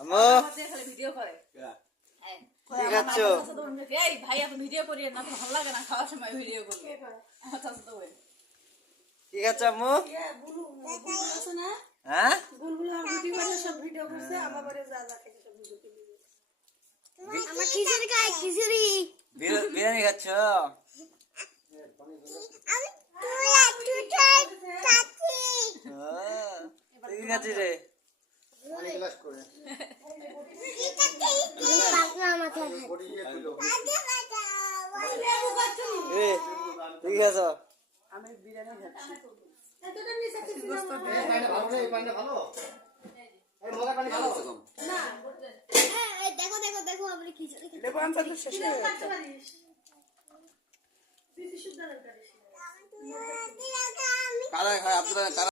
আম্মু ভিডিও করে কি খাচ্ছ? এই ভাই এত ভিডিও করি না, তো ভালো লাগে না খাওয়ার সময় ভিডিও করবে। কি খাচ্ছ আম্মু? হ্যাঁ বিরিয়ানি খাচ্ছ? কি খাচ্ছি রে? কি খাচ্ছ? আমি বিরিয়ানি খাচ্ছি। দেখো দেখো দেখো আমরা কি কারা খায় আপনারা?